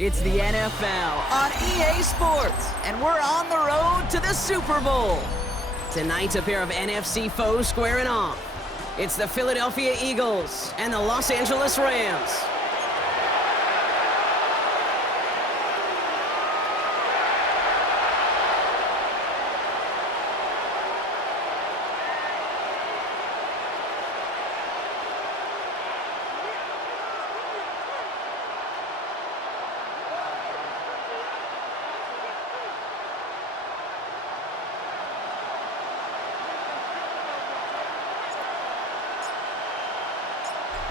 It's the NFL on EA Sports, and we're on the road to the Super Bowl. Tonight, a pair of NFC foes squaring off. It's the Philadelphia Eagles and the Los Angeles Rams.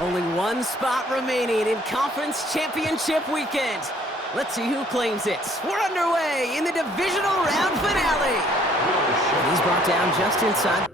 Only one spot remaining in Conference Championship Weekend. Let's see who claims it. We're underway in the divisional round finale. He's brought down just inside.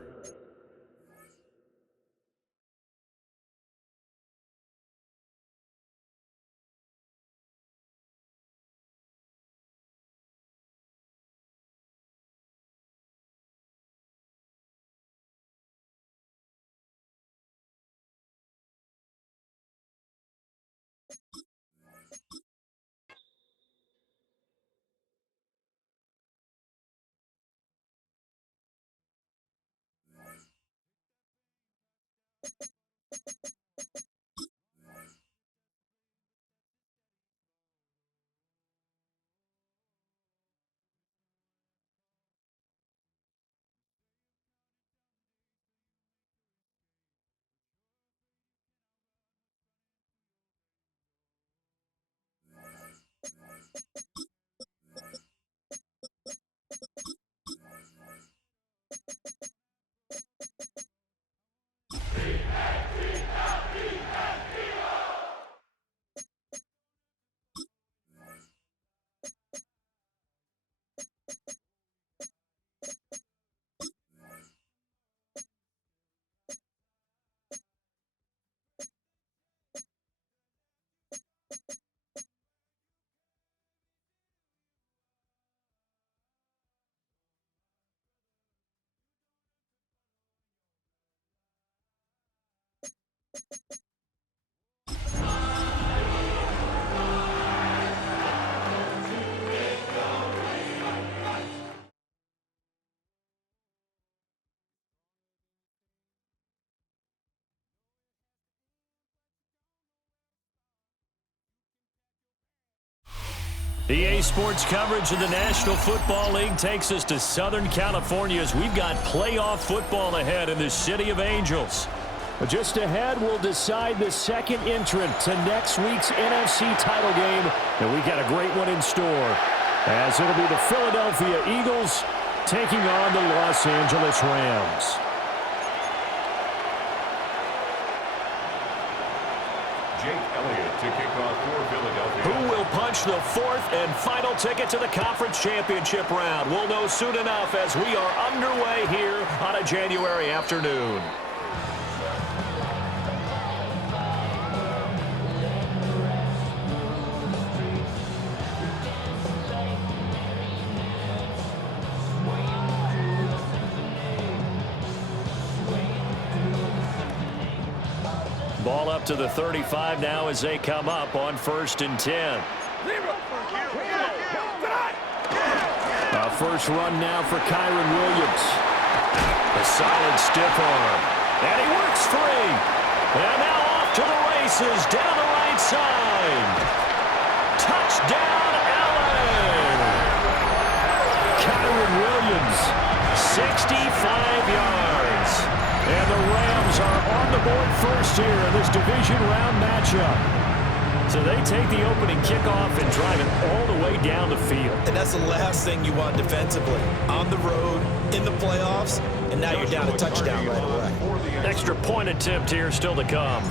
EA Sports coverage of the National Football League takes us to Southern California as we've got playoff football ahead in the City of Angels. But just ahead, we'll decide the second entrant to next week's NFC title game, and we've got a great one in store, as it'll be the Philadelphia Eagles taking on the Los Angeles Rams. To kick off for Philadelphia. Who will punch the fourth and final ticket to the conference championship round? We'll know soon enough as we are underway here on a January afternoon. Ball up to the 35 now as they come up on 1st and 10. A first run now for Kyron Williams. A solid stiff arm. And he works free. And now off to the races down the right side. Touchdown, Allen. Kyron Williams, 65 yards. And the Rams are on the board first here in this division round matchup. So they take the opening kickoff and drive it all the way down the field. And that's the last thing you want defensively. On the road, in the playoffs, and now you're down a touchdown right away. Extra point attempt here still to come.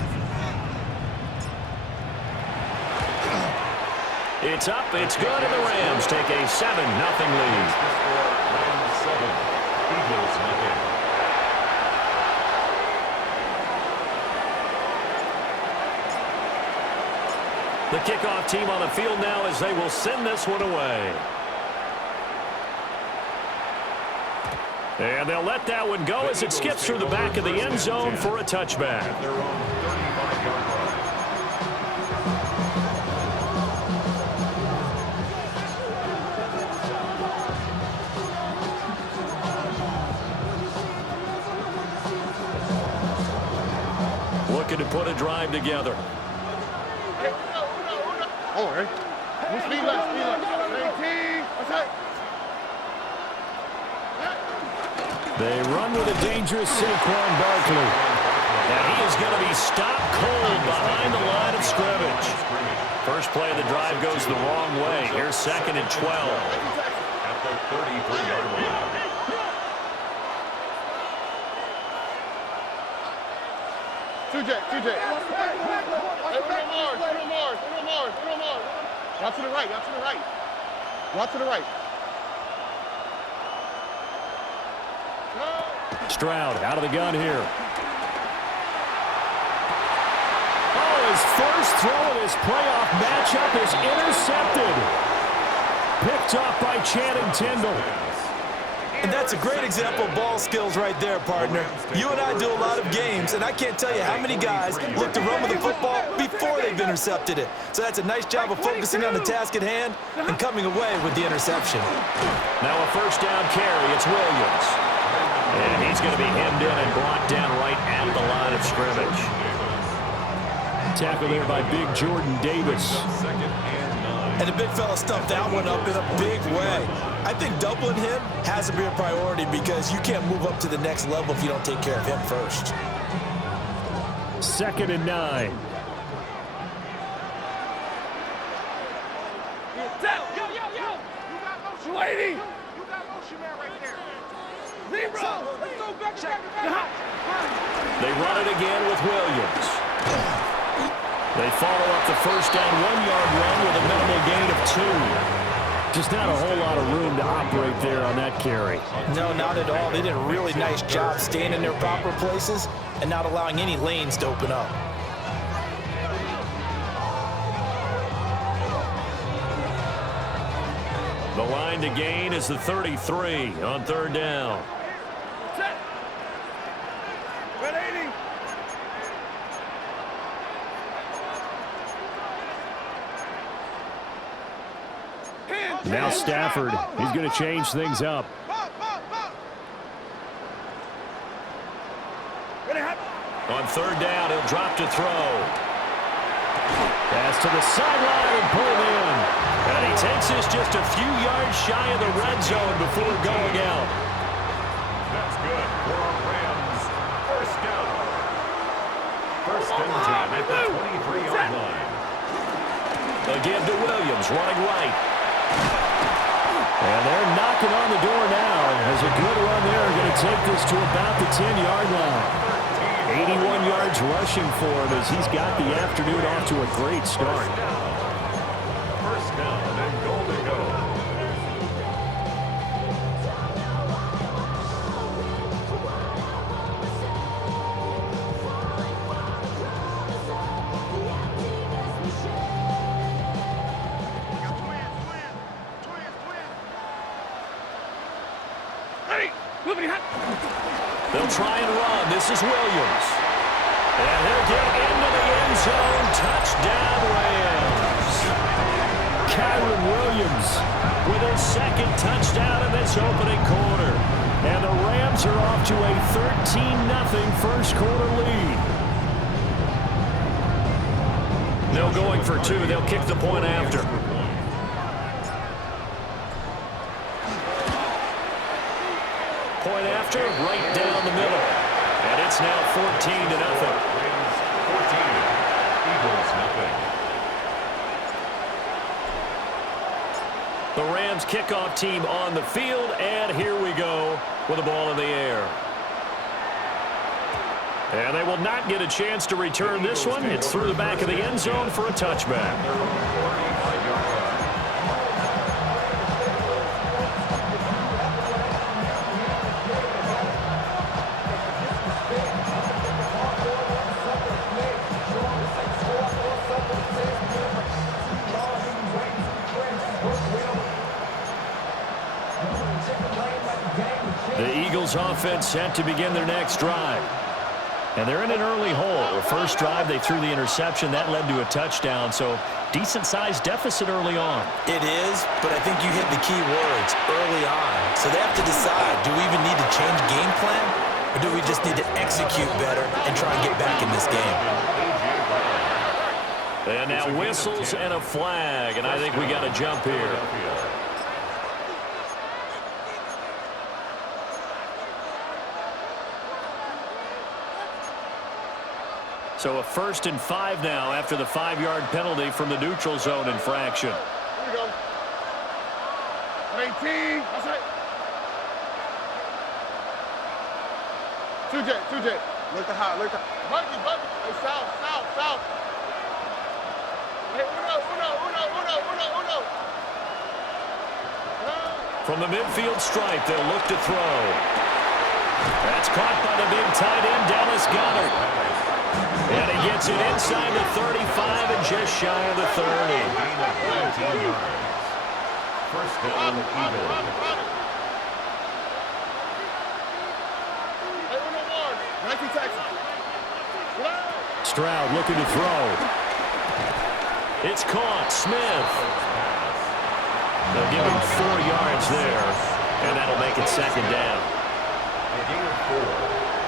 It's up, it's good, and the Rams take a 7-0 lead. Eagles nothing. The kickoff team on the field now as they will send this one away. And they'll let that one go as it skips through the back of the end zone for a touchback. Their own 35-yard line. looking to put a drive together. Oh, right. Speed left. 18. What's that? They run with a dangerous Saquon Barkley. And he is going to be stopped cold behind the line of scrimmage. First play of the drive goes the wrong way. Here's 2nd and 12. At the 33-yard line. TJ. Out to the right. Out to the right. Stroud out of the gun here. Oh, his first throw of this playoff matchup is intercepted. Picked off by Channing Tindall. And that's a great example of ball skills right there, partner. You and I do a lot of games, and I can't tell you how many guys look to run with the football before they've intercepted it. So that's a nice job of focusing on the task at hand and coming away with the interception. Now a first down carry. It's Williams. And he's going to be hemmed in and blocked down right at the line of scrimmage. Tackle there by big Jordan Davis. And the big fella stuffed that one up in a big way. I think doubling him has to be a priority because you can't move up to the next level if you don't take care of him first. 2nd and 9. Lady! You got motion man right there. Zero! Let's go back. They run it again with Williams. They follow up the first down 1-yard run with a minimal gain of 2. Just not a whole lot of room to operate there on that carry. No, not at all. They did a really nice job staying in their proper places and not allowing any lanes to open up. The line to gain is the 33 on 3rd down. Now Stafford, he's going to change things up. On 3rd down, he'll drop to throw. Pass to the sideline and pulled in. And he takes this just a few yards shy of the red zone before going out. That's good for our Rams. First down. First and 10 at the 23-yard line. Again to Williams, running right. And they're knocking on the door now. Has a good run there. Going to take this to about the 10-yard line. 81 yards rushing for him as he's got the afternoon off to a great start. First down and goal to go. They'll try and run. This is Williams. And he'll get into the end zone. Touchdown, Rams. Kyron Williams with his 2nd touchdown in this opening quarter. And the Rams are off to a 13-0 first quarter lead. No going for 2. They'll kick the point after. Point after, right down the middle. And it's now 14-0. Rams 14. Eagles nothing. The Rams kickoff team on the field, and here we go with the ball in the air. And they will not get a chance to return this one. It's through the back of the end zone for a touchback. The Eagles offense set to begin their next drive. And they're in an early hole. The first drive, they threw the interception. That led to a touchdown, so decent-sized deficit early on. It is, but I think you hit the key words, early on. So they have to decide, do we even need to change game plan? Or do we just need to execute better and try and get back in this game? And now whistles and a flag, and I think we got a jump here. So a 1st and 5 now after the 5-yard penalty from the neutral zone infraction. Here we go. 18. That's right. 2J. Look at high. Bucky. Hey, south. Hey, uno. From the midfield stripe, they'll look to throw. That's caught by the big tight end, Dallas Goedert. And he gets it inside the 35 and just shy of the 30. First down, Eagles. Stroud looking to throw. It's caught. Smith. They'll give him 4 yards there, and that'll make it 2nd down. A gain of 4.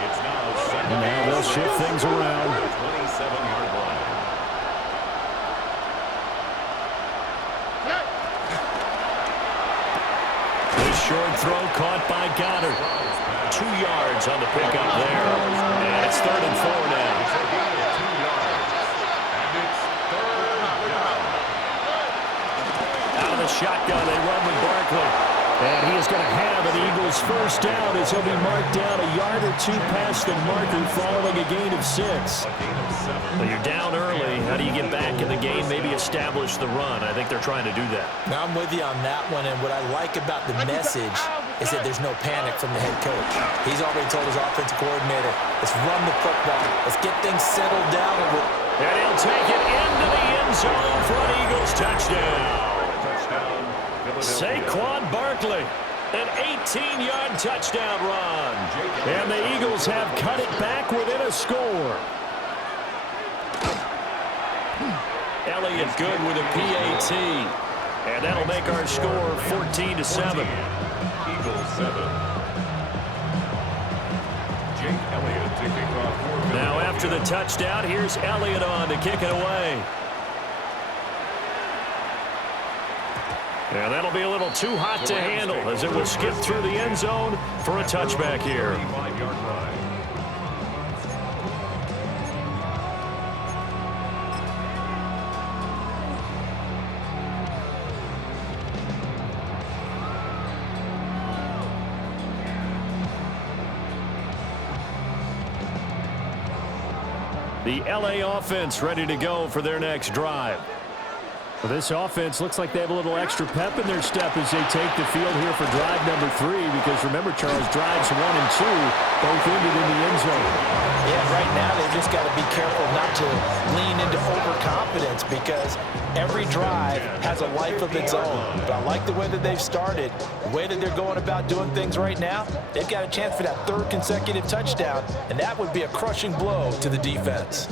It's now 2nd down. Now they'll shift things around. 27-yard line. This short throw caught by Goddard. 2 yards on the pickup there. And it's 3rd and 4 now. Out of the shotgun, they run with Barkley. And he is going to have an Eagles 1st down as he'll be marked down a yard or 2 past the marker following a gain of 6. Well, you're down early. How do you get back in the game, maybe establish the run? I think they're trying to do that. Now, I'm with you on that one, and what I like about the message is that there's no panic from the head coach. He's already told his offensive coordinator, let's run the football. Let's get things settled down. And he'll take it into the end zone for an Eagles touchdown. Saquon Barkley, an 18-yard touchdown run. And the Eagles have cut it back within a score. Elliott good with a PAT. And that'll make our score 14-7. Eagles 7. Jake Elliott to kick off. Now after the touchdown, here's Elliott on to kick it away. And that'll be a little too hot to handle as it will skip through the end zone for a touchback here. 35-yard line. The LA offense ready to go for their next drive. Well, this offense looks like they have a little extra pep in their step as they take the field here for drive number 3, because remember, Charles, drives 1 and 2 both ended in the end zone. Yeah, right now they've just got to be careful not to lean into overconfidence, because every drive has a life of its own. But I like the way that they've started, the way that they're going about doing things right now. They've got a chance for that 3rd consecutive touchdown, and that would be a crushing blow to the defense.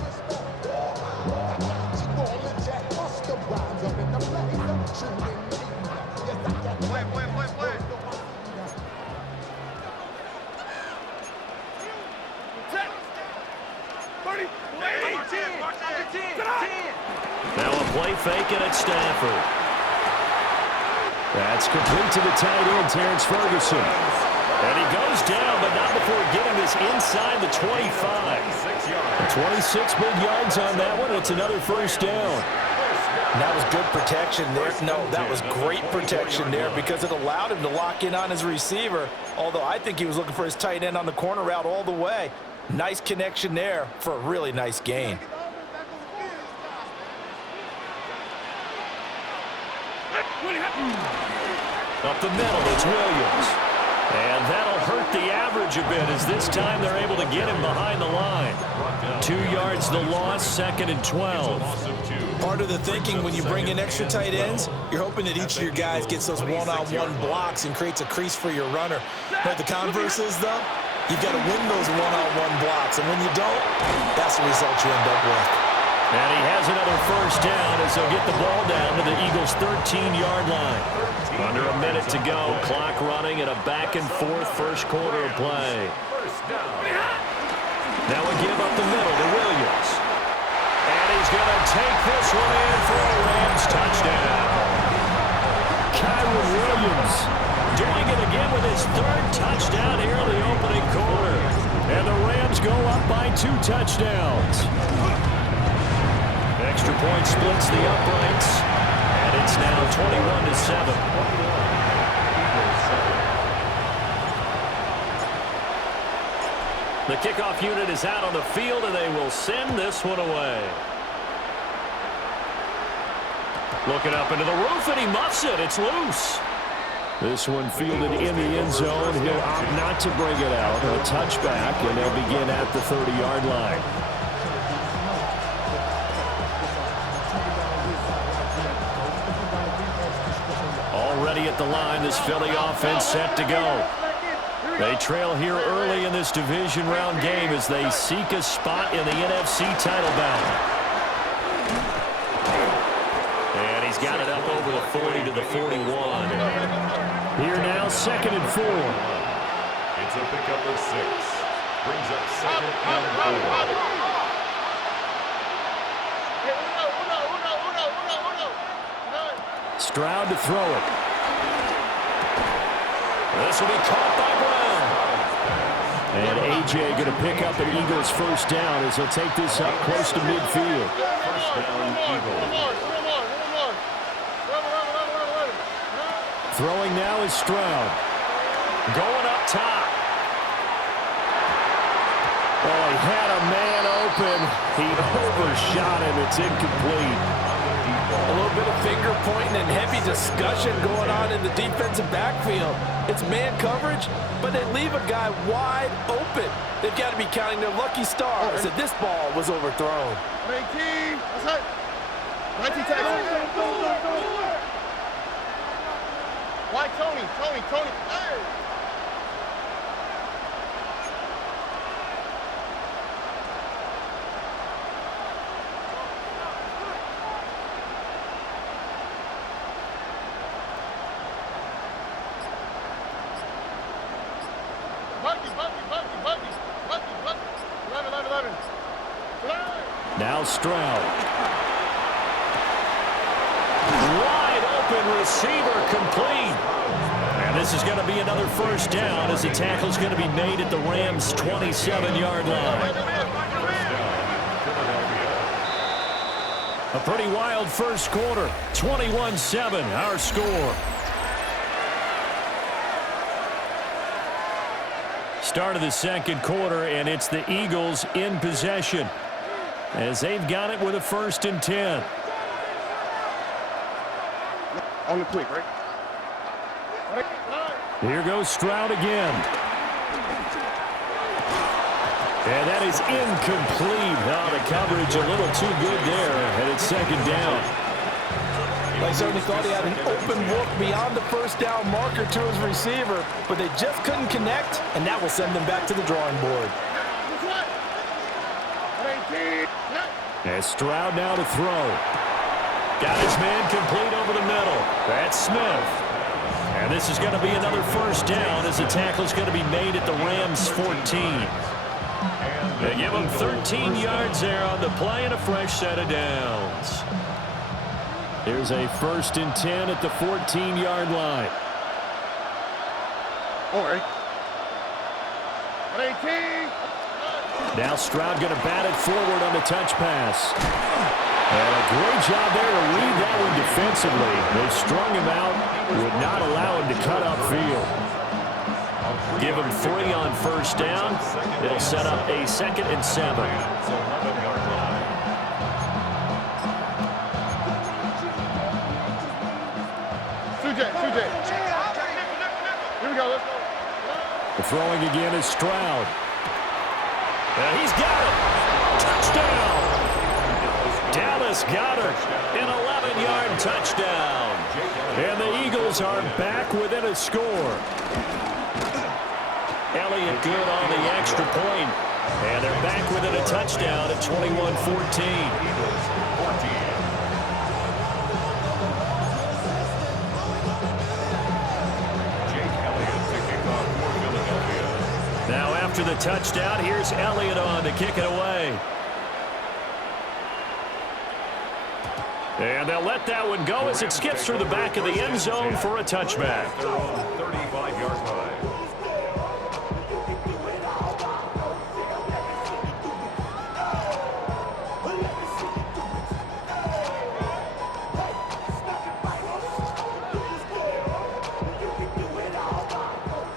Now a play fake, and it's Stafford. That's complete to the tight end, Terrence Ferguson. And he goes down, but not before getting this inside the 25. 26 big yards on that one. It's another 1st down. That was good protection there. No, that was great protection there, because it allowed him to lock in on his receiver, although I think he was looking for his tight end on the corner route all the way. Nice connection there for a really nice gain. Up the middle, it's Williams. And that'll hurt the average a bit, as this time they're able to get him behind the line. 2 yards the loss, 2nd and 12. Part of the thinking when you bring in extra tight ends, you're hoping that each of your guys gets those one-on-one blocks and creates a crease for your runner. But the converse is, though, you've got to win those one-on-one blocks. And when you don't, that's the result you end up with. And he has another first down as they'll get the ball down to the Eagles' 13-yard line. Under a minute to go, clock running in a back-and-forth first quarter of play. Now we give up the middle to Williams. And he's going to take this one in for a Rams touchdown. Kyron Williams doing it again with his third touchdown here in the opening quarter. And the Rams go up by 2 touchdowns. Extra point splits the uprights, and it's now 21-7. The kickoff unit is out on the field, and they will send this one away. Looking up into the roof, and he muffs it. It's loose. This one fielded in the end zone. He'll opt not to bring it out. A touchback, and they'll begin at the 30-yard line. Already at the line, this Philly offense set to go. They trail here early in this division round game as they seek a spot in the NFC title battle. And he's got it up over the 40 to the 41. Here now, 2nd and 4. It's a pickup of 6. Brings up 2nd and 4. Stroud to throw it. This will be caught by Brown. And A.J. going to pick up an Eagles first down as he'll take this up close to midfield. First down, Eagles. Throwing now is Stroud. Going up top. Oh, he had a man open. He overshot him. It's incomplete. A little bit of finger pointing and heavy discussion going on in the defensive backfield. It's man coverage, but they leave a guy wide open. They've got to be counting their lucky stars that this ball was overthrown. 19, that's it. 19 tackles. Why Tony? Hey! Bucky. 11. Now Stroud. Wide open receiver complete. And this is going to be another first down as the tackle's going to be made at the Rams' 27-yard line. A pretty wild first quarter. 21-7, our score. Start of the second quarter, and it's the Eagles in possession as they've got it with a 1st and 10. On the quick, right? Here goes Stroud again. And that is incomplete. Oh, the coverage a little too good there, and it's 2nd down. I certainly thought he had an open look beyond the first down marker to his receiver, but they just couldn't connect, and that will send them back to the drawing board. As Stroud now to throw. Got his man complete over the middle. That's Smith. And this is going to be another first down as the tackle's going to be made at the Rams' 14. They give him 13 yards there on the play and a fresh set of downs. Here's a 1st and 10 at the 14-yard line. All right. 18. Now Stroud going to bat it forward on the touch pass. And a great job there to read that one defensively. They strung him out, would not allow him to cut upfield. Give him 3 on first down. It'll set up a 2nd and 7. Here we go, let's go. The throwing again is Stroud. And he's got it. Touchdown. Dallas Goedert, an 11-yard touchdown. And the Eagles are back within a score. Elliott good on the extra point. And they're back within a touchdown at 21-14. Now after the touchdown, here's Elliott on to kick it away. And they'll let that one go as it skips through the back of the end zone for a touchback. Their own 35-yard line.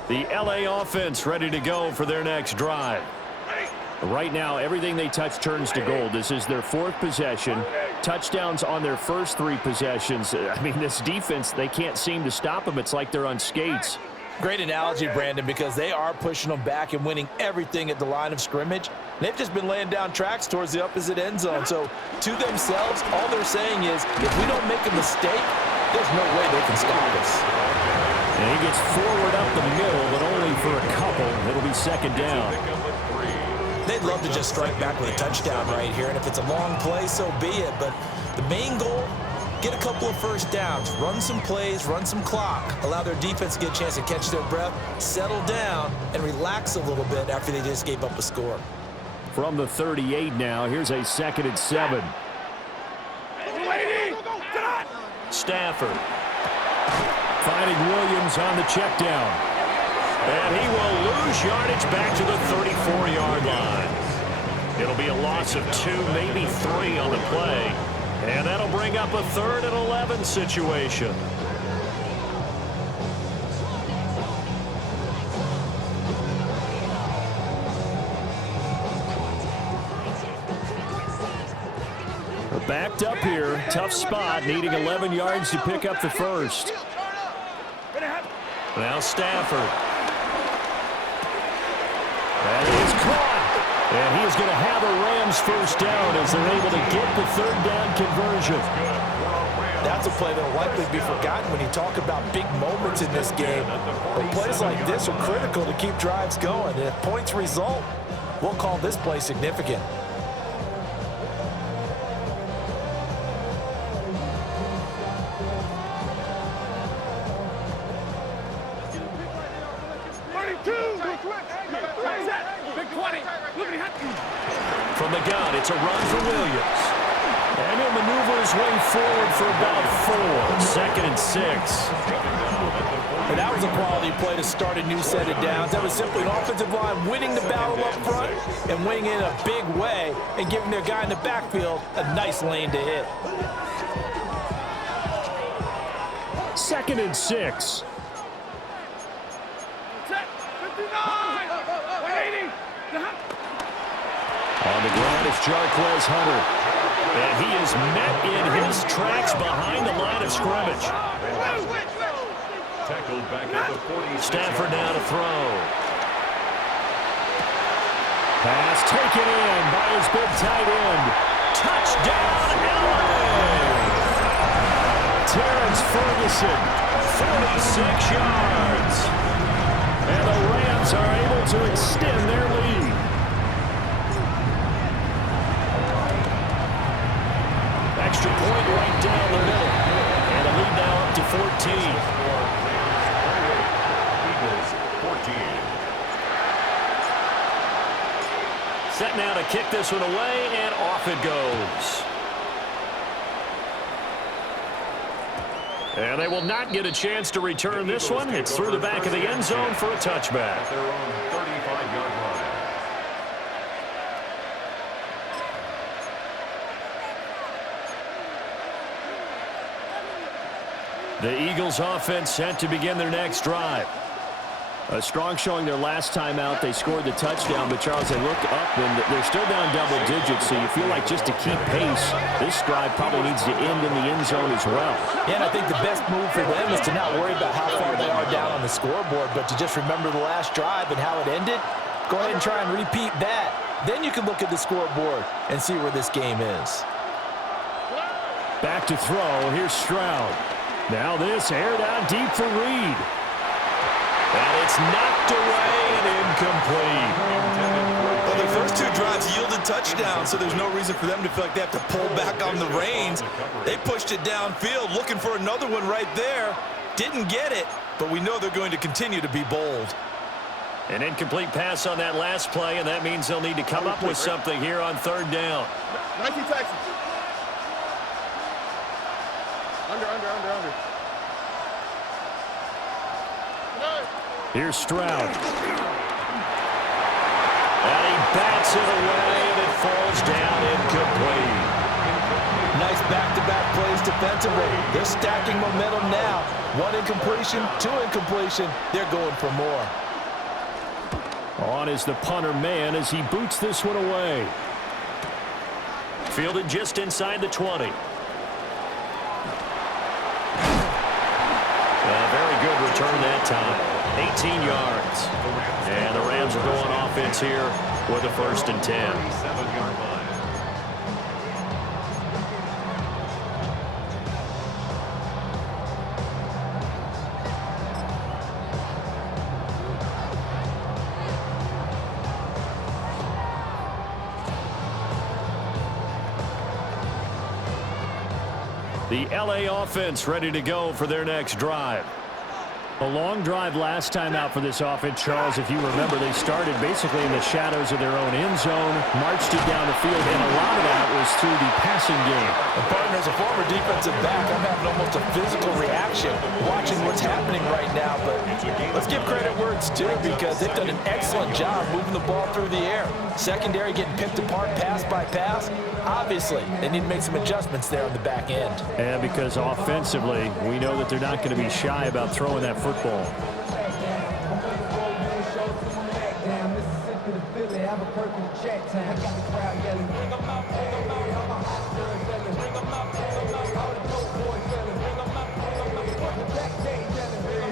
The LA offense ready to go for their next drive. Right now, everything they touch turns to gold. This is their fourth possession. Touchdowns on their first three possessions. I mean, this defense, they can't seem to stop them. It's like they're on skates. Great analogy, Brandon, because they are pushing them back and winning everything at the line of scrimmage. They've just been laying down tracks towards the opposite end zone. So, to themselves, all they're saying is, if we don't make a mistake, there's no way they can stop us. And he gets forward up the middle, but only for a couple. It'll be second down. They'd love to just strike back with a touchdown right here, and if it's a long play, so be it. But the main goal, get a couple of first downs, run some plays, run some clock, allow their defense to get a chance to catch their breath, settle down, and relax a little bit after they just gave up a score. From the 38 now, here's a 2nd and 7. Stafford finding Williams on the check down. And he will lose yardage back to the 34-yard line. It'll be a loss of 2, maybe 3 on the play. And that'll bring up a 3rd and 11 situation. Backed up here, tough spot, needing 11 yards to pick up the first. Now Stafford. That is caught. And he is going to have a Rams first down as they're able to get the 3rd down conversion. That's a play that will likely be forgotten when you talk about big moments in this game. But plays like this are critical to keep drives going. And if points result, we'll call this play significant. From the gun, it's a run for Williams. And he'll maneuver his way forward for about 4. 2nd and 6. And that was a quality play to start a new set of downs. That was simply an offensive line winning the battle up front and winning in a big way and giving their guy in the backfield a nice lane to hit. 2nd and 6. On the ground is Jarquez Hunter. And he is met in his tracks behind the line of scrimmage. Tackled back at the 40. Stafford now to throw. Pass taken in by his big tight end. Touchdown, LA! Terrence Ferguson, 46 yards. And the Rams are able to extend their lead. Extra point right down the middle. And the lead now up to 14. Eagles 14. Set now to kick this one away, and off it goes. And they will not get a chance to return this one. It's through the back of the end zone for a touchback. At their own 35-yard line. The Eagles offense set to begin their next drive. A strong showing their last time out. They scored the touchdown, but Charles, they look up and they're still down double digits, so you feel like just to keep pace, this drive probably needs to end in the end zone as well. Yeah, and I think the best move for them is to not worry about how far they are down on the scoreboard, but to just remember the last drive and how it ended. Go ahead and try and repeat that. Then you can look at the scoreboard and see where this game is. Back to throw. Here's Stroud. Now this aired out deep for Reed. And it's knocked away and incomplete. Well, their first 2 drives yielded touchdowns, so there's no reason for them to feel like they have to pull back on the reins. They pushed it downfield, looking for another one right there. Didn't get it, but we know they're going to continue to be bold. An incomplete pass on that last play, and that means they'll need to come up with something here on 3rd down. 19 Texans. Under. Here's Stroud. And he bats it away, and it falls down incomplete. Nice back-to-back plays defensively. They're stacking momentum now. 1 incompletion, 2 incompletion. They're going for more. On is the punter man as he boots this one away. Fielded just inside the 20. A very good return that time. 18 yards. And the Rams are going offense here with a 1st and 10. 37-yard line. The LA offense ready to go for their next drive. A long drive last time out for this offense, Charles. If you remember, they started basically in the shadows of their own end zone, marched it down the field, and a lot of that was through the passing game. Partner, as a former defensive back, I'm having almost a physical reaction watching what's happening right now. But let's give credit where it's due, because they've done an excellent job moving the ball through the air. Secondary getting picked apart pass by pass. Obviously, they need to make some adjustments there on the back end. And because offensively, we know that they're not going to be shy about throwing that football.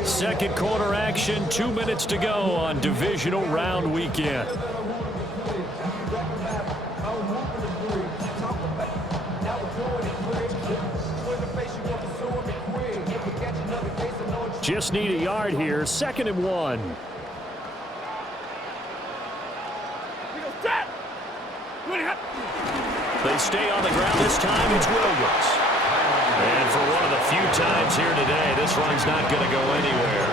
Second quarter action, 2 minutes to go on divisional round weekend. Just need a yard here. 2nd and 1. They stay on the ground. This time it's Williams. And for one of the few times here today, this run's not going to go anywhere.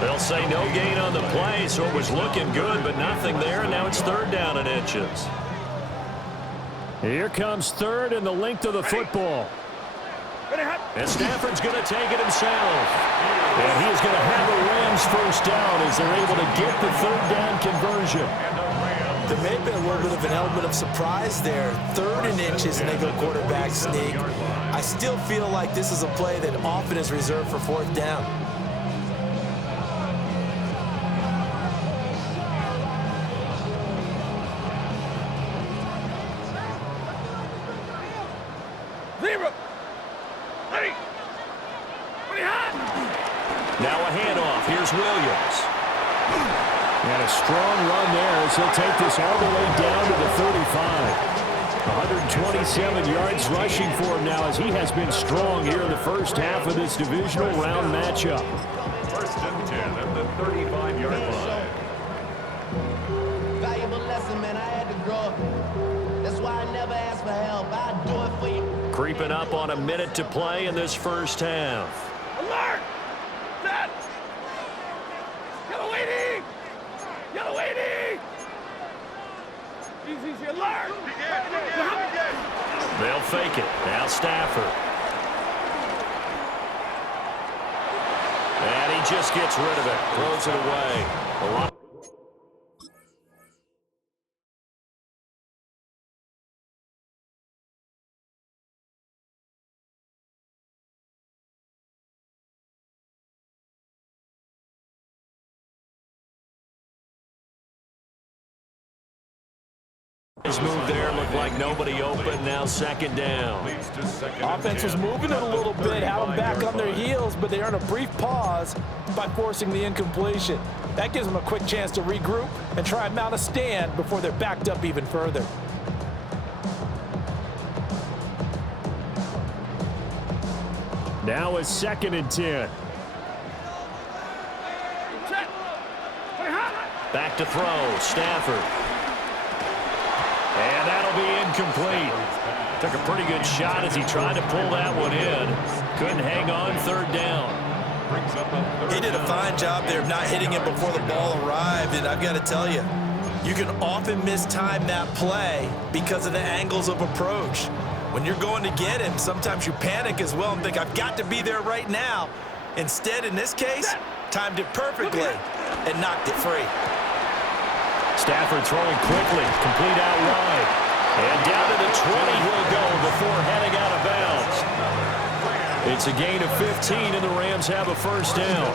They'll say no gain on the play, so it was looking good, but nothing there, and now it's 3rd down and inches. Here comes 3rd and the length of the football. And Stafford's going to take it himself. And he's going to have a Rams 1st down as they're able to get the 3rd down conversion. There may have been a little bit of an element of surprise there. 3rd and inches, and they go quarterback sneak. I still feel like this is a play that often is reserved for 4th down. Now a handoff. Here's Williams. And a strong run there as he'll take this all the way down to the 35. 127 yards rushing for him now as he has been strong here in the first half of this divisional round matchup. 1st and 10 at the 35-yard line. Valuable lesson, man. I had to grow up. That's why I never ask for help. I'll do it for you. Creeping up on a minute to play in this first half. Alert! Set! Yellow 80! Yellow 80! Easy, alert! They'll fake it. Now Stafford. And he just gets rid of it. Throws it away. A lot. His move there looked like nobody open. Now 2nd down. Offense was moving it a little bit, had them back on their heels, but they earn a brief pause by forcing the incompletion. That gives them a quick chance to regroup and try and mount a stand before they're backed up even further. Now it's 2nd and 10. Back to throw. Stafford. And that'll be incomplete. Took a pretty good shot as he tried to pull that one in. Couldn't hang on third down. He did a fine job there of not hitting him before the ball arrived, and I've got to tell you, you can often mistime that play because of the angles of approach. When you're going to get him, sometimes you panic as well and think, I've got to be there right now. Instead, in this case, timed it perfectly and knocked it free. Stafford throwing quickly, complete out wide. And down to the 20 he'll go before heading out of bounds. It's a gain of 15, and the Rams have a first down.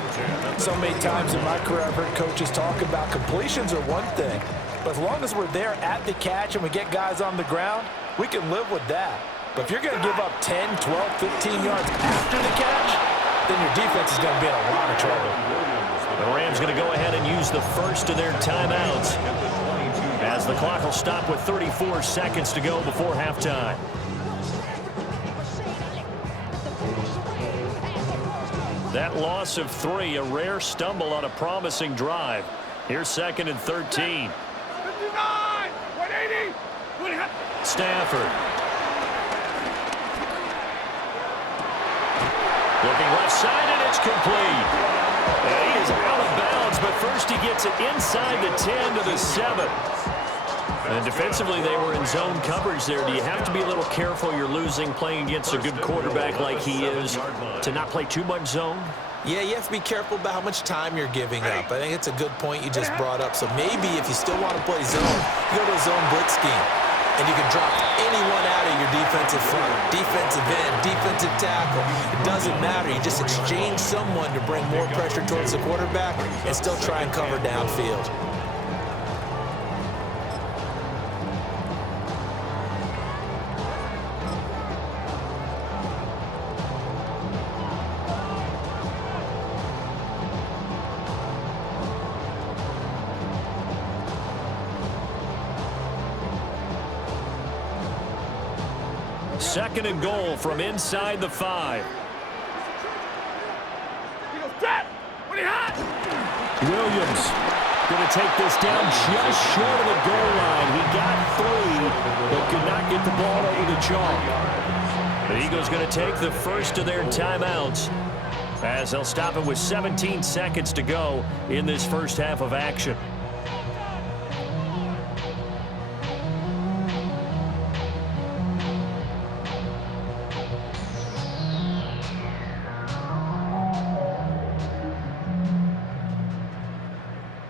So many times in my career, I've heard coaches talk about completions are one thing, but as long as we're there at the catch and we get guys on the ground, we can live with that. But if you're going to give up 10, 12, 15 yards after the catch, then your defense is going to be in a lot of trouble. The Rams going to go ahead and use the first of their timeouts as the clock will stop with 34 seconds to go before halftime. That loss of 3, a rare stumble on a promising drive. Here's 2nd and 13. 59, 180, Stafford. Looking left side, and it's complete. And he is out of bounds, but first he gets it inside the 10 to the 7. And defensively, they were in zone coverage there. Do you have to be a little careful you're losing playing against a good quarterback like he is to not play too much zone? Yeah, you have to be careful about how much time you're giving up. I think it's a good point you just brought up. So maybe if you still want to play zone, you go to a zone blitz scheme. And you can drop anyone out of your defensive front, defensive end, defensive tackle. It doesn't matter. You just exchange someone to bring more pressure towards the quarterback and still try and cover downfield. Second and goal from inside the 5. Williams going to take this down just short of the goal line. He got 3, but could not get the ball over the chalk. The Eagles going to take the first of their timeouts as they'll stop it with 17 seconds to go in this first half of action.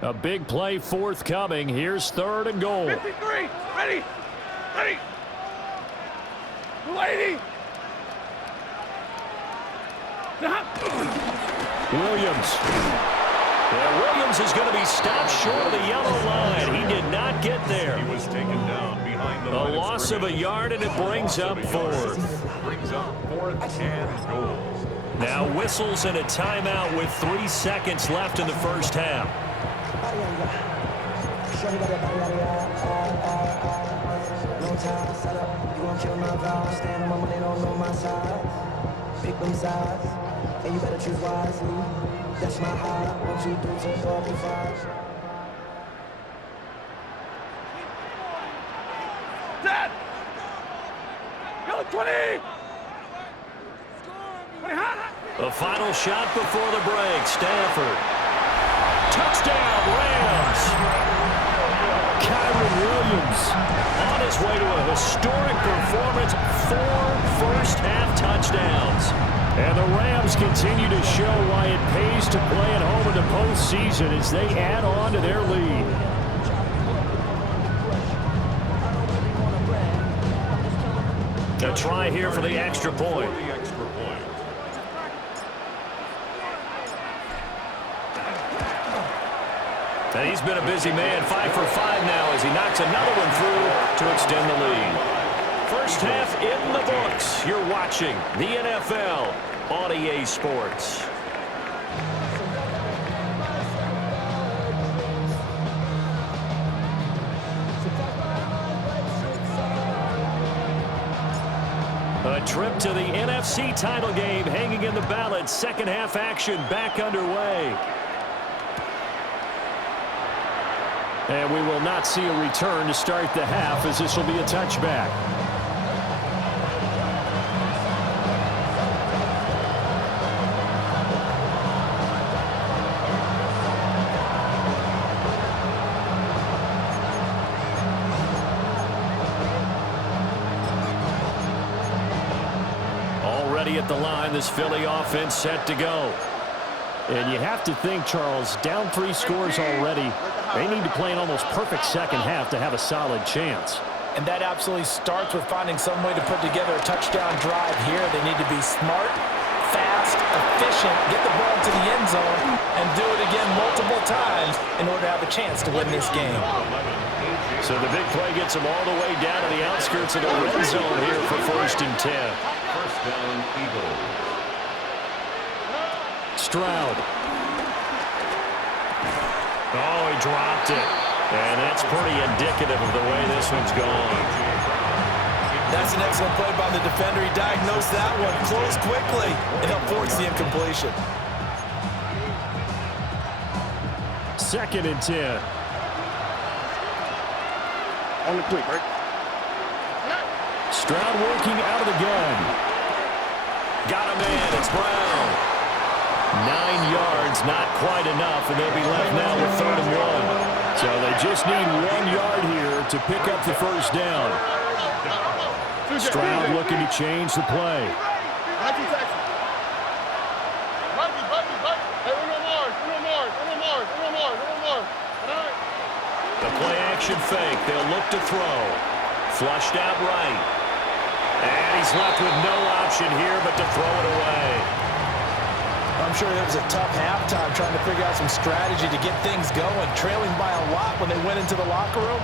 A big play forthcoming. Here's 3rd and goal. 53, ready, 280. Williams. Yeah, Williams is going to be stopped short of the yellow line. He did not get there. He was taken down behind the A loss of a yard, and it brings up 4th. Brings up 4th and goal. Now whistles and a timeout with 3 seconds left in the first half. Pick them sides, and you better choose wisely. That's my high. 1, 2, 3, 4, 5. Dead. Go 20. The final shot before the break. Stafford. Touchdown, Rams. Kyron Williams on his way to a historic performance. 4 first-half touchdowns. And the Rams continue to show why it pays to play at home in the postseason as they add on to their lead. A try here for the extra point. And he's been a busy man, 5 for 5 now as he knocks another one through to extend the lead. First half in the books. You're watching the NFL on EA Sports. A trip to the NFC title game hanging in the balance. Second half action back underway. And we will not see a return to start the half, as this will be a touchback. Already at the line, this Philly offense set to go. And you have to think, Charles, down 3 scores already. They need to play an almost perfect second half to have a solid chance. And that absolutely starts with finding some way to put together a touchdown drive here. They need to be smart, fast, efficient, get the ball to the end zone, and do it again multiple times in order to have a chance to win this game. So the big play gets them all the way down to the outskirts of the red zone here for 1st and 10. First down, Eagles. Stroud. Oh, he dropped it. And that's pretty indicative of the way this one's gone. That's an excellent play by the defender. He diagnosed that one, closed quickly, and helped force the incompletion. 2nd and 10. On the quick, right? Stroud working out of the gun. Got him in. It's Brown. 9 yards, not quite enough, and they'll be left now with 3rd and 1. So they just need 1 yard here to pick up the first down. Stroud looking to change the play. The play action fake. They'll look to throw. Flushed out right. And he's left with no option here but to throw it away. I'm sure it was a tough halftime trying to figure out some strategy to get things going, trailing by a lot when they went into the locker room.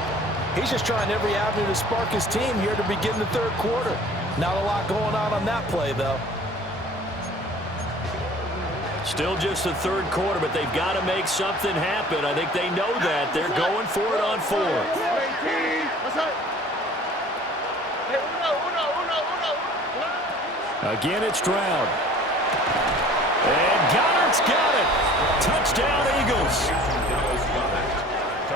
He's just trying every avenue to spark his team here to begin the 3rd quarter. Not a lot going on that play, though. Still just the 3rd quarter, but they've got to make something happen. I think they know that. They're going for it on 4th. Again, it's Stroud. And Goddard's got it. Touchdown, Eagles.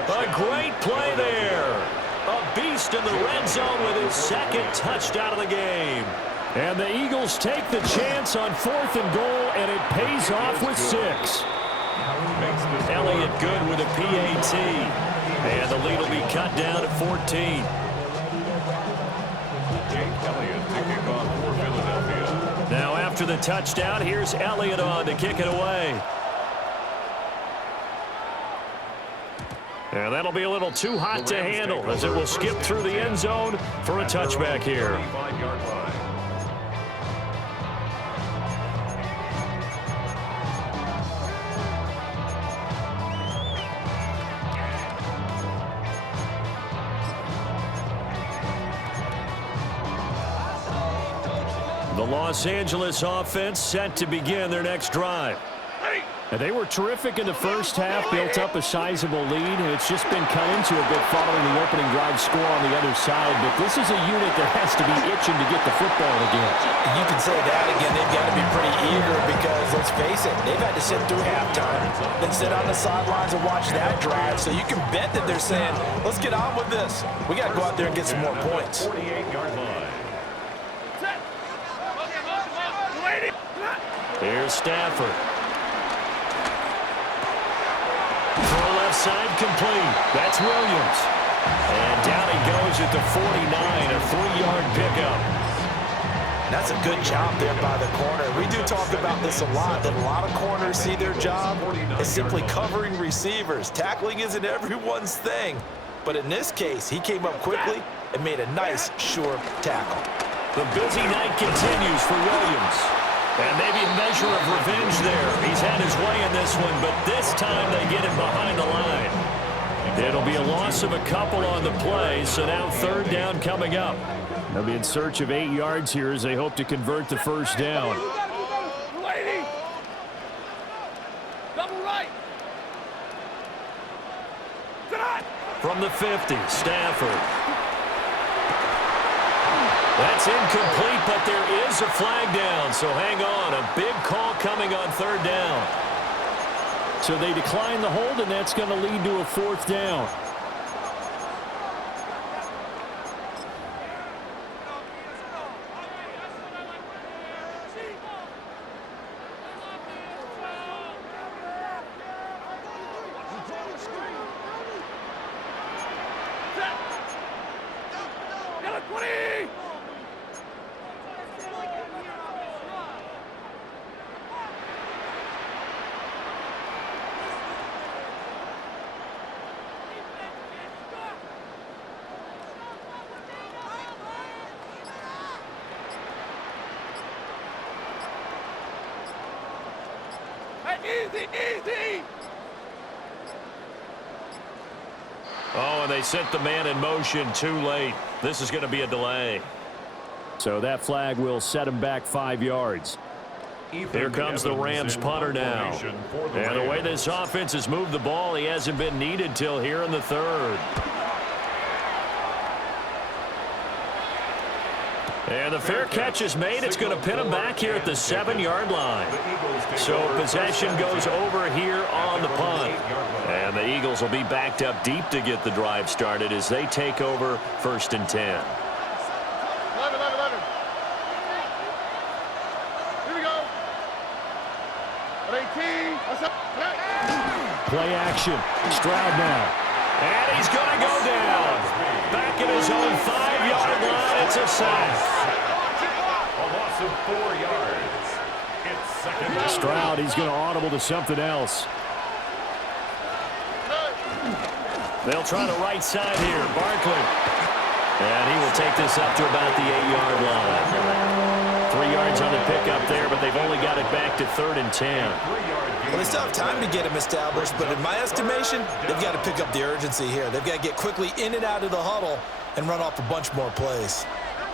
A great play there. A beast in the red zone with his 2nd touchdown of the game. And the Eagles take the chance on 4th and goal, and it pays off with 6. Elliott good with a PAT. And the lead will be cut down at 14. Jake Elliott to kick off for Philadelphia. Now after the touchdown, here's Elliott on to kick it away. And that'll be a little too hot to handle as it will skip through the end zone for a touchback here. 35-yard line. The Los Angeles offense set to begin their next drive. And they were terrific in the first half, built up a sizable lead, and it's just been cut into a bit following the opening drive score on the other side. But this is a unit that has to be itching to get the football again. You can say that again. They've got to be pretty eager because, let's face it, they've had to sit through halftime, then sit on the sidelines and watch that drive. So you can bet that they're saying, let's get on with this. We got to go out there and get some more points. 48-yard line. Here's Stafford. Throw left side complete. That's Williams. And down he goes at the 49, a 3-yard pickup. That's a good job there by the corner. We do talk about this a lot, that a lot of corners see their job as simply covering receivers. Tackling isn't everyone's thing. But in this case, he came up quickly and made a nice, sure tackle. The busy night continues for Williams. And maybe a measure of revenge there. He's had his way in this one, but this time they get him behind the line. It'll be a loss of a couple on the play, so now 3rd down coming up. They'll be in search of 8 yards here as they hope to convert the first down. From the 50, Stafford. That's incomplete, but there is a flag down, so hang on. A big call coming on 3rd down. So they decline the hold, and that's going to lead to a 4th down. Hey, easy, easy. Oh, and they sent the man in motion too late. This is going to be a delay. So that flag will set him back 5 yards. Here comes the Rams punter now. And the way this offense has moved the ball, he hasn't been needed till here in the third. And the fair catch is made. It's going to pin him back here at the 7-yard line. So possession goes over here on the punt. And the Eagles will be backed up deep to get the drive started as they take over 1st and 10. 11. Here we go. 18. Play action. Stroud now. And he's going to go down. Back at his own 5-yard line. It's a sack. A loss of 4 yards. It's 2nd down. Stroud, he's going to audible to something else. They'll try the right side here. Barkley. And he will take this up to about the 8-yard line. 3 yards on the pickup there, but they've only got it back to 3rd and 10. Well, they still have time to get him established, but in my estimation, they've got to pick up the urgency here. They've got to get quickly in and out of the huddle and run off a bunch more plays.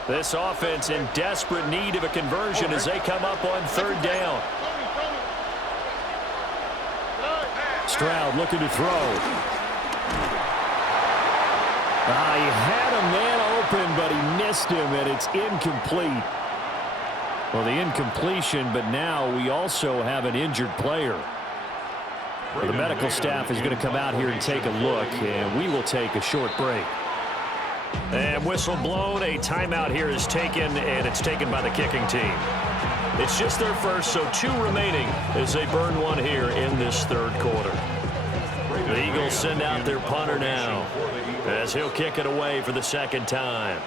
This offense in desperate need of a conversion as they come up on 3rd down. Stroud looking to throw. He had a man open, but he missed him, and it's incomplete. Well, the incompletion, but now we also have an injured player. Well, the medical staff is going to come out here and take a look, and we will take a short break. And whistle blown, a timeout here is taken, and it's taken by the kicking team. It's just their first, so 2 remaining as they burn one here in this 3rd quarter. The Eagles send out their punter now as he'll kick it away for the 2nd time.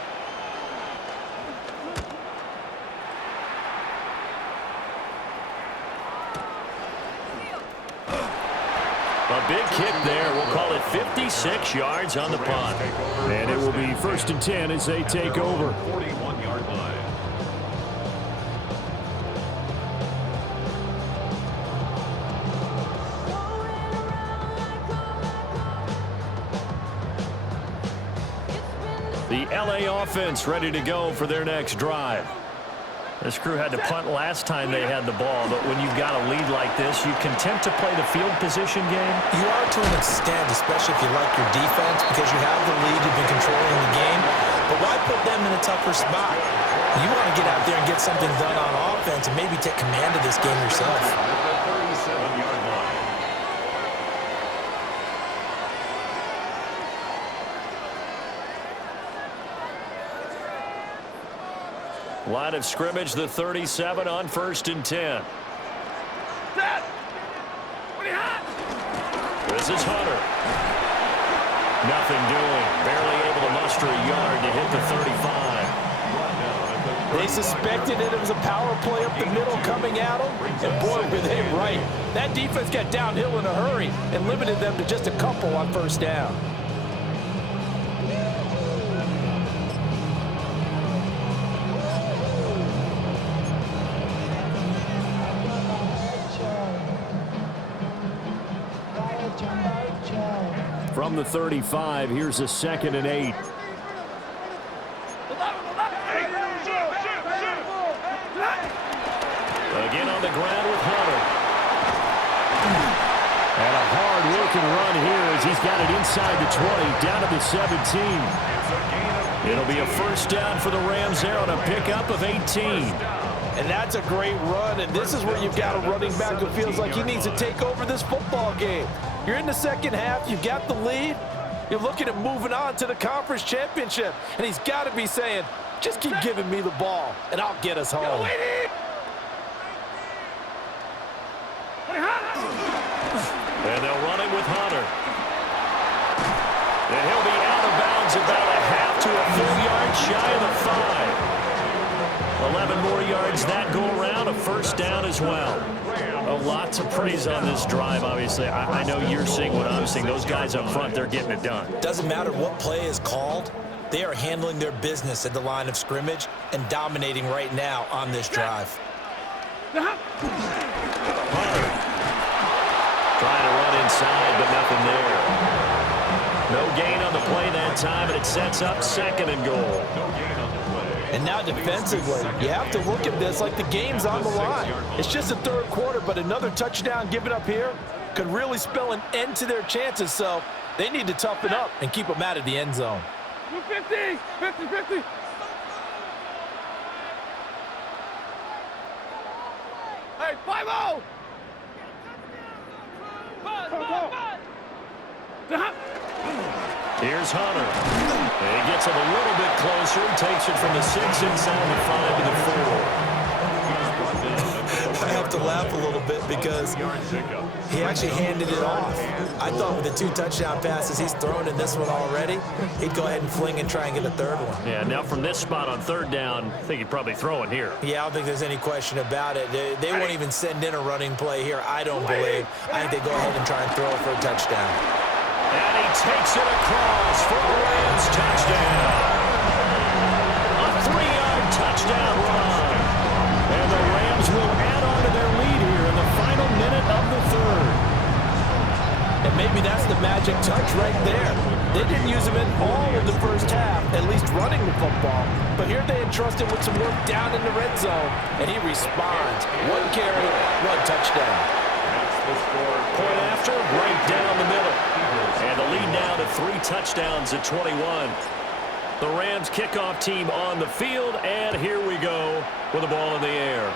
A big kick there. We'll call it 56 yards on the punt. And it will be 1st and 10 as they take over. 41-yard line. The LA offense ready to go for their next drive. This crew had to punt last time they had the ball, but when you've got a lead like this, you content to play the field position game? You are to an extent, especially if you like your defense, because you have the lead, you've been controlling the game. But why put them in a tougher spot? You want to get out there and get something done on offense and maybe take command of this game yourself. 37-yard line. Line of scrimmage, the 37 on 1st and 10. This is Hunter. Nothing doing. Barely able to muster a yard to hit the 35. They suspected it was a power play up the middle coming at them, and boy, were they right. That defense got downhill in a hurry and limited them to just a couple on 1st down. From the 35, here's a 2nd and 8. Again on the ground with Hunter. And a hard-working run here as he's got it inside the 20, down to the 17. It'll be a 1st down for the Rams there on a pickup of 18. And that's a great run, and this is where you've got a running back who feels like he needs to take over this football game. You're in the 2nd half, you've got the lead, you're looking at moving on to the conference championship, and he's got to be saying, just keep giving me the ball, and I'll get us home. And they'll run it with Hunter. And he'll be out of bounds about a half to a full yard shy of the 5. 11 more yards that go around, a 1st down as well. Lots of praise on this drive, obviously. I know you're seeing what I'm seeing. Those guys up front, they're getting it done. Doesn't matter what play is called. They are handling their business at the line of scrimmage and dominating right now on this drive. Hunter. nothing there. No gain on the play that time, and it sets up 2nd and goal. And now defensively, you have to look at this like the game's on the line. It's just the 3rd quarter, but another touchdown given up here could really spell an end to their chances, so they need to toughen up and keep them out of the end zone. 50, 50, 50. Hey, 5-0. Here's Hunter. And he gets it a little bit closer. Takes it from the 6 inside the 5 to the 4. I have to laugh a little bit because he actually handed it off. I thought with the 2 touchdown passes he's thrown in this one already, he'd go ahead and fling and try and get a 3rd one. Yeah, now from this spot on 3rd down, I think he'd probably throw it here. Yeah, I don't think there's any question about it. They won't even send in a running play here, I don't believe. I think they go ahead and try and throw it for a touchdown. And he takes it across for a Rams touchdown. A 3-yard touchdown run. And the Rams will add on to their lead here in the final minute of the 3rd. And maybe that's the magic touch right there. They didn't use him in all of the first half, at least running the football. But here they entrusted with some work down in the red zone, and he responds. 1 carry, 1 touchdown. Point after, right down the middle. And the lead now to 3 touchdowns at 21. The Rams kickoff team on the field, and here we go with the ball in the air.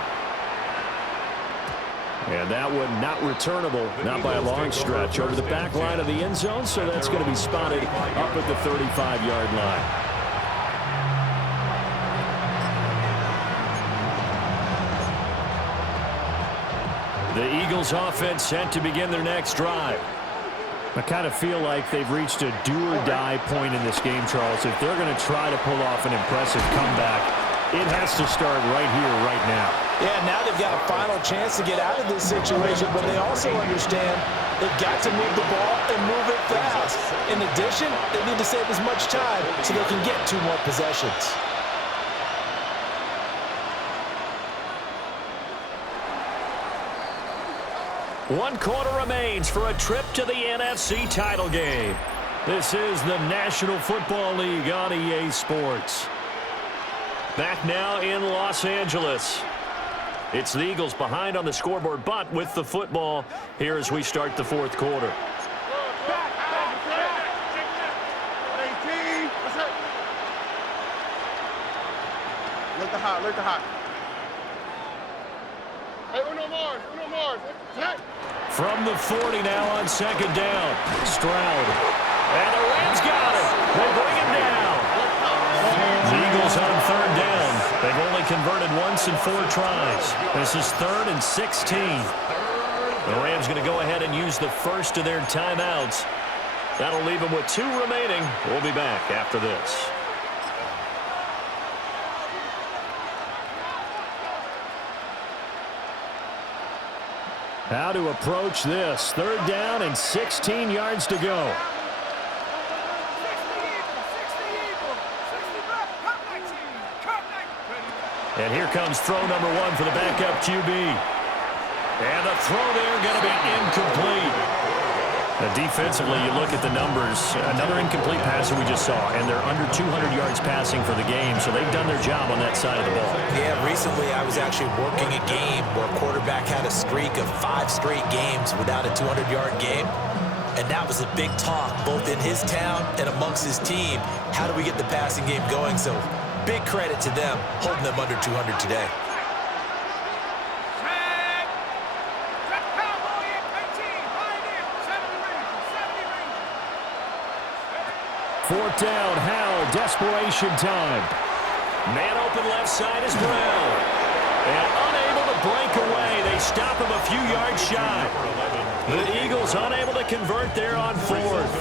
And that one not returnable, not by a long stretch, over the back line of the end zone, so that's going to be spotted up at the 35-yard line. The Eagles offense set to begin their next drive. I kind of feel like they've reached a do-or-die point in this game, Charles. If they're going to try to pull off an impressive comeback, it has to start right here, right now. Yeah, now they've got a final chance to get out of this situation, but they also understand they've got to move the ball and move it fast. In addition, they need to save as much time so they can get 2 more possessions. One quarter remains for a trip to the NFC title game. This is the National Football League on EA Sports. Back now in Los Angeles. It's the Eagles behind on the scoreboard, but with the football here as we start the 4th quarter. Look the hot, look the hot. Hey, Uno Mars, Uno Mars. From the 40 now on 2nd down. Stroud. And the Rams got it. They bring him down. The Eagles on 3rd down. They've only converted once in 4 tries. This is 3rd and 16. The Rams going to go ahead and use the first of their timeouts. That'll leave them with 2 remaining. We'll be back after this. How to approach this. 3rd down and 16 yards to go. And here comes throw number 1 for the backup QB. And the throw there going to be incomplete. Now defensively, you look at the numbers. Another incomplete pass that we just saw, and they're under 200 yards passing for the game, so they've done their job on that side of the ball. Yeah, recently I was actually working a game where a quarterback had a streak of 5 straight games without a 200-yard game. And that was a big talk, both in his town and amongst his team. How do we get the passing game going? So big credit to them, holding them under 200 today. 4th down, Howell, desperation time. Man open left side is Brown. And unable to break away. They stop him a few yards shy. The Eagles unable to convert there on 4th.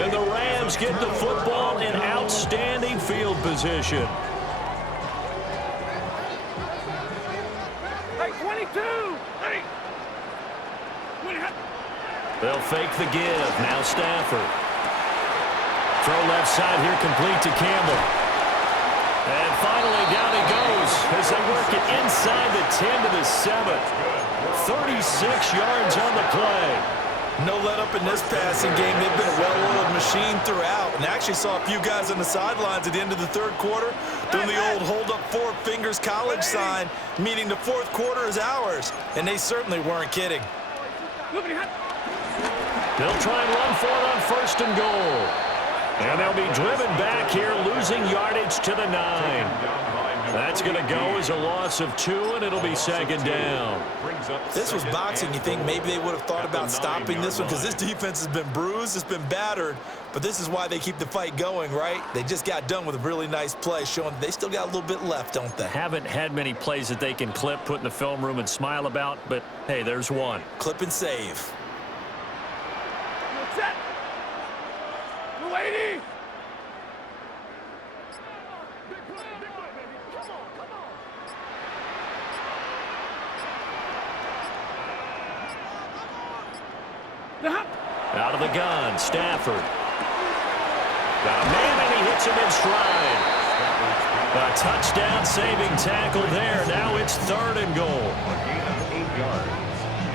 And the Rams get the football in outstanding field position. Hey, 22! Hey! They'll fake the give. Now Stafford. Throw left side here, complete to Campbell. And finally down he goes as they work it inside the 10 to the 7. 36 yards on the play. No let up in this passing game. They've been a well-oiled machine throughout. And actually saw a few guys on the sidelines at the end of the third quarter doing the old hold up 4 fingers college sign, meaning the fourth quarter is ours. And they certainly weren't kidding. They'll try and run for it on first and goal. And they'll be driven back here, losing yardage to the 9. That's going to go as a loss of 2, and it'll be second down. This was boxing. You think maybe they would have thought about stopping this one because this defense has been bruised, it's been battered, but this is why they keep the fight going, right? They just got done with a really nice play, showing they still got a little bit left, don't they? Haven't had many plays that they can clip, put in the film room, and smile about, but, hey, there's one. Clip and save. Out of the gun, Stafford. Got a man, and he hits him in stride. A touchdown saving tackle there. Now it's 3rd and goal. A gain of 8 yards.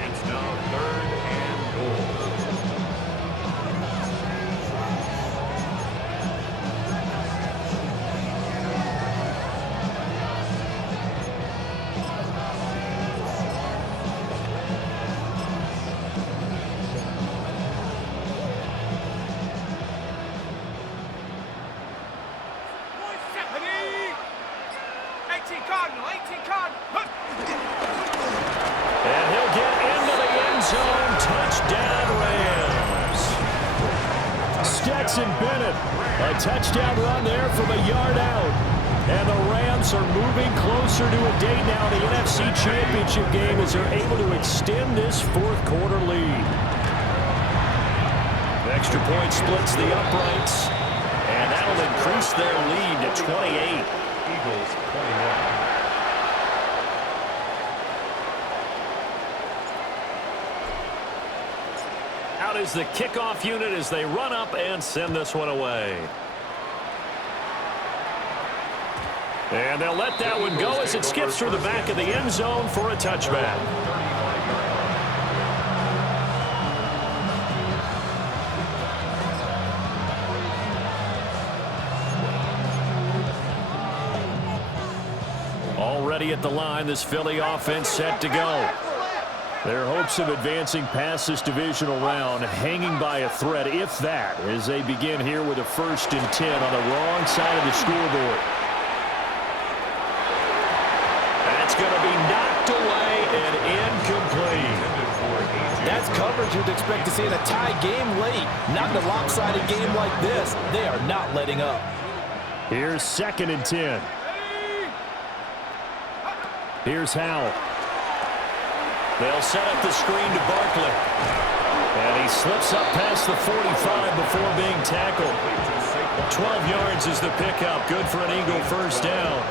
It's now 3rd and goal. And he'll get into the end zone. Touchdown, Rams. Stetson Bennett. A touchdown run there from a yard out. And the Rams are moving closer to a date now in the NFC Championship game as they're able to extend this fourth quarter lead. The extra point splits the uprights. And that'll increase their lead to 28. Eagles 21. Out is the kickoff unit as they run up and send this one away. And they'll let that one go as it skips through the back of the end zone for a touchback. Already at the line, this Philly offense set to go. Their hopes of advancing past this divisional round hanging by a thread, if that, as they begin here with a 1st and 10 on the wrong side of the scoreboard. That's going to be knocked away and incomplete. That's coverage you'd expect to see in a tie game late. Not in a lopsided game like this. They are not letting up. Here's 2nd and 10. Here's Howell. They'll set up the screen to Barkley. And he slips up past the 45 before being tackled. 12 yards is the pickup. Good for an Eagle first down.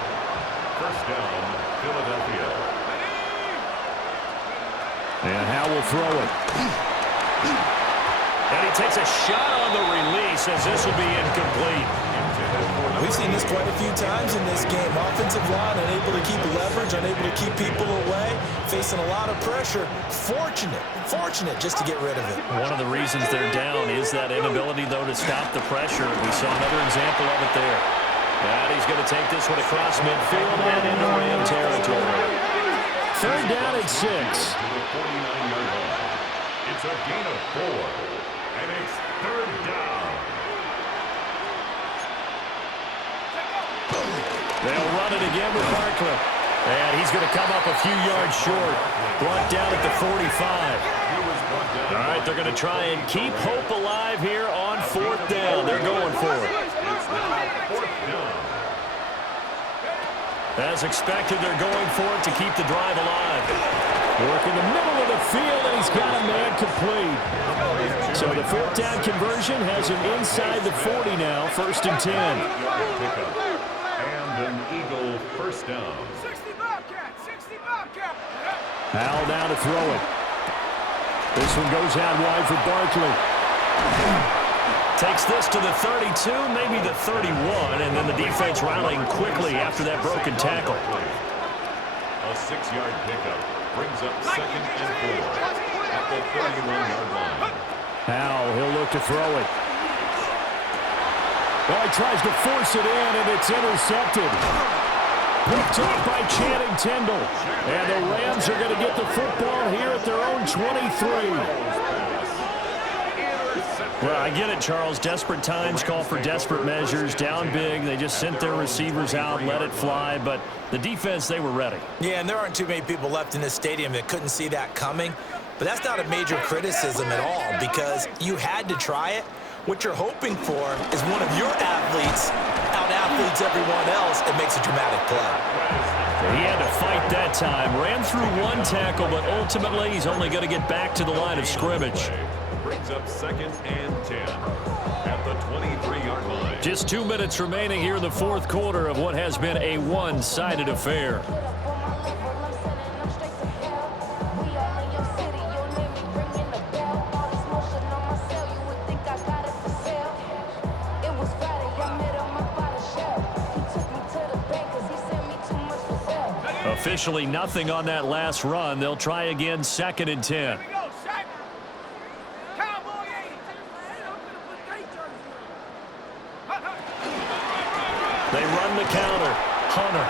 First down, Philadelphia. And Howell will throw it. And he takes a shot on the release as this will be incomplete. We've seen this quite a few times in this game. Offensive line unable to keep leverage, unable to keep people away, facing a lot of pressure. Fortunate just to get rid of it. One of the reasons they're down is that inability, though, to stop the pressure. We saw another example of it there. And he's going to take this one across midfield and into Ram territory. 3rd down and 6. To the 49-yard line. It's a gain of 4. And it's 3rd down. They'll run it again with Barkley. And he's going to come up a few yards short. Brought down at the 45. All right, they're going to try and keep hope alive here on 4th down. They're going for it. It's now 4th down. As expected, they're going for it to keep the drive alive. Work in the middle of the field, and he's got a man complete. So the 4th down conversion has him inside the 40 now, 1st and 10. And an Eagle first down. 60 Bobcat. Howell down to throw it. This one goes out wide for Barkley. Takes this to the 32, maybe the 31, and then the defense rallying quickly after that broken tackle. A 6-yard pickup brings up 2nd and 4 at the 31-yard line. to throw it. Well, he tries to force it in, and it's intercepted. Picked off by Channing Tindall. And the Rams are going to get the football here at their own 23. Well, I get it, Charles. Desperate times call for desperate measures. Down big, they just sent their receivers out, let it fly. But the defense, they were ready. Yeah, and there aren't too many people left in this stadium that couldn't see that coming. But that's not a major criticism at all because you had to try it. What you're hoping for is one of your athletes out-athletes everyone else and makes a dramatic play. He had to fight that time. Ran through one tackle, but ultimately he's only going to get back to the line of scrimmage. Brings up 2nd and 10 at the 23-yard line. Just 2 minutes remaining here in the fourth quarter of what has been a one-sided affair. Officially nothing on that last run. They'll try again, 2nd and 10. They run the counter. Hunter.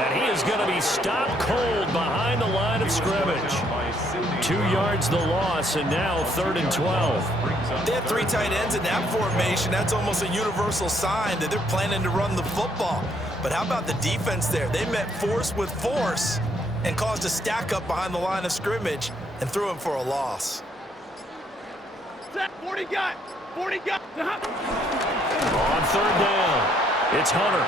And he is going to be stopped cold behind the line of scrimmage. 2 yards the loss, and now 3rd and 12. They have 3 tight ends in that formation. That's almost a universal sign that they're planning to run the football. But how about the defense there? They met force with force and caused a stack up behind the line of scrimmage and threw him for a loss. 40 got. On 3rd down, it's Hunter.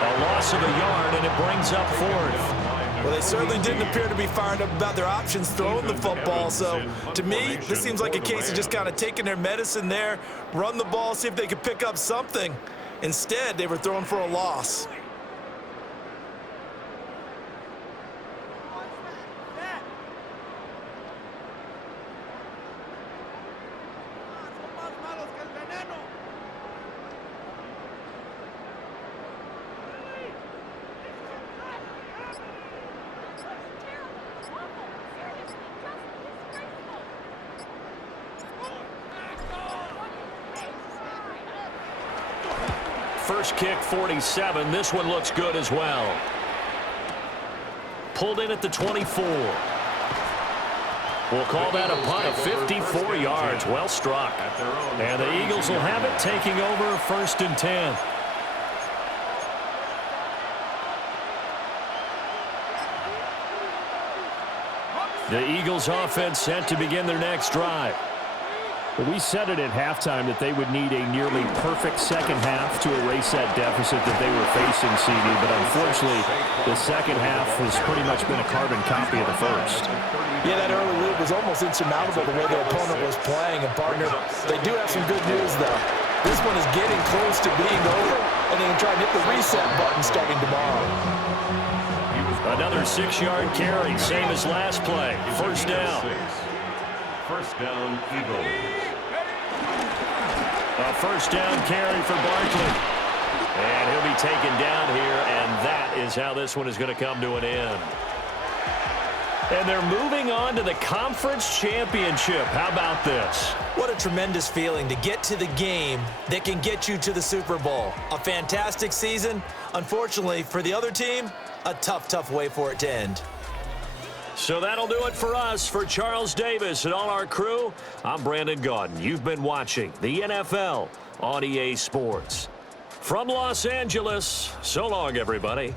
A loss of a yard, and it brings up 4th. Well, they certainly didn't appear to be fired up about their options throwing the football. So, to me, this seems like a case of just kind of taking their medicine there, run the ball, see if they could pick up something. Instead, they were throwing for a loss. First kick, 47. This one looks good as well. Pulled in at the 24. We'll call that a punt of 54 yards. Well struck. And the Eagles will have it, taking over 1st and 10. The Eagles offense set to begin their next drive. But we said it at halftime that they would need a nearly perfect second half to erase that deficit that they were facing, CD. But unfortunately, the second half has pretty much been a carbon copy of the first. Yeah, that early lead was almost insurmountable the way their opponent was playing. And, partner, they do have some good news, though. This one is getting close to being over, and they can try and hit the reset button starting tomorrow. Another 6-yard carry, same as last play. 1st down. 1st down, Eagles. A 1st down carry for Barkley. And he'll be taken down here, and that is how this one is going to come to an end. And they're moving on to the conference championship. How about this? What a tremendous feeling to get to the game that can get you to the Super Bowl. A fantastic season. Unfortunately, for the other team, a tough, tough way for it to end. So that'll do it for us. For Charles Davis and all our crew, I'm Brandon Gaudin. You've been watching the NFL on EA Sports. From Los Angeles, so long, everybody.